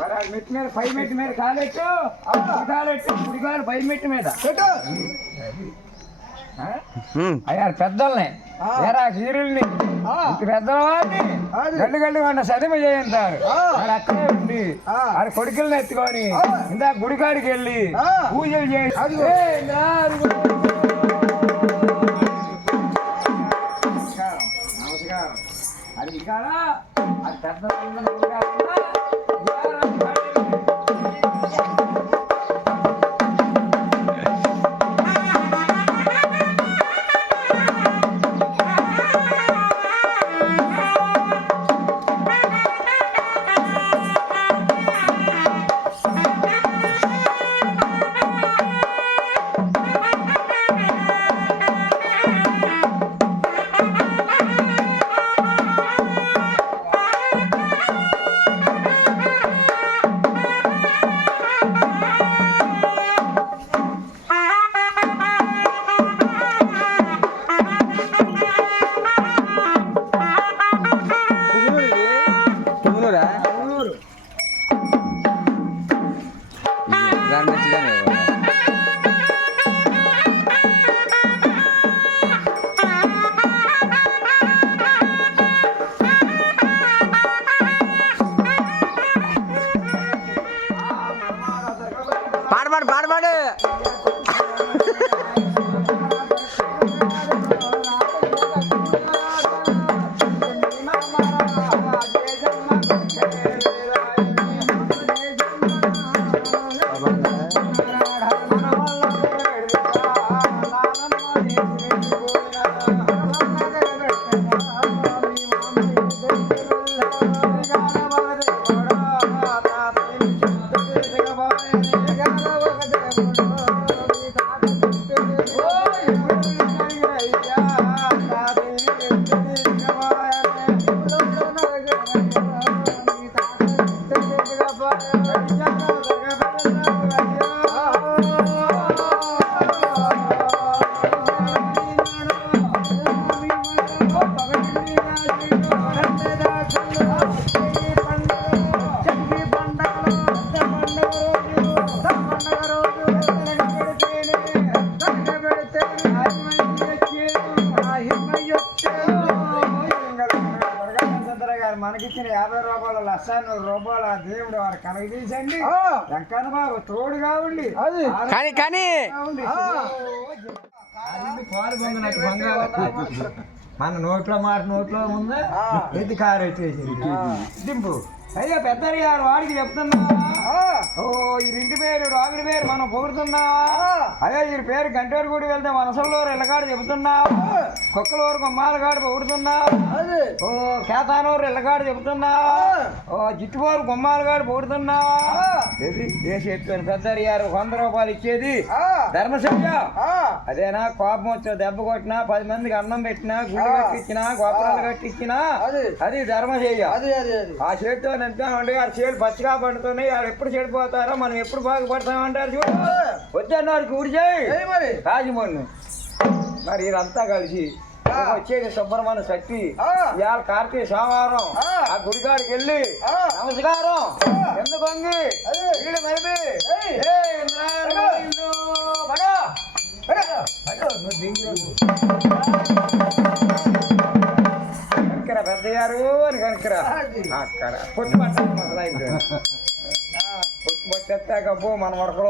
మరి మెట్టు మీద పై మెట్టు మీద కాలెట్టు గుడికాలు పై మెట్టు మీద అయ్యా పెద్దల్ని ఏరా హీరుల్ని పెద్దల వాడిని గడ్డు గడ్డు వంట సదిమ చేయించారు మరి అక్కడే ఉండి అది కొడుకుల్ని ఎత్తుకొని ఇందా గుడికాడికి వెళ్ళి పూజలు చేసి నమస్కారం అది ఇక్కడ అది పెద్ద పాడపాడు మనకిచ్చిన 50 రూపాయల లక్ష 100 రూపాయల దేవుడు వారు కనక తీసండి వెంకన్న బాబు తోడుగా ఉండి కానీ పాలు పొంగినట్టు బంగాళ మన నోట్లో మాట నోట్లో ఉందా ఎత్తి కారు వచ్చేసి దింపు అయ్యా పెద్దరి గారు వాడికి చెప్తున్నా ఓ ఈ ఇంటి పేరు రాగుడి పేరు మనం పొగుడుతున్నా అయ్యా ఈ పేరు గంటూరు గుడి వెళ్తే మనసల్లో ఇళ్ళకాడు చెబుతున్నా కుక్కలూరు గుమ్మాలగాడు పొగుడుతున్నా ఓ కేతానూరు ఇళ్ళకాడు చెబుతున్నా ఓ జిట్టుపోరు గుమ్మాలగాడు పొగుడుతున్నా దేశ ఎత్తుకొని పెద్దరి గారు 100 రూపాయలు ఇచ్చేది ధర్మశయ్య అదేనా కోపం వచ్చా దెబ్బ కొట్టినా 10 మందికి అన్నం పెట్టినా గుడి కట్టించినా గోపురాలు కట్టించినా అది ధర్మశయ్య ఆ చేతితో అంటే ఆ చేలు పచ్చిగా పడుతున్నాయి వాళ్ళు ఎప్పుడు చెడిపోతారో మనం ఎప్పుడు బాగుపడతామంటారు చూడు వద్దన్నారు కూడి చేయి రాజమోహన్ మరి వీరంతా కలిసి వచ్చేది సుబ్రహ్మణ్య శక్తి ఇవాళ కార్తీక సోమవారం ఆ గుడికాడికి వెళ్ళి నమస్కారం ఎందుకు వంగి వీడు మెరిపి కనుకరా పెద్ద గారు అని కనుకరా అక్కడ పొట్టు పట్టాలి పొట్టు పట్టేస్తాక మన వరకు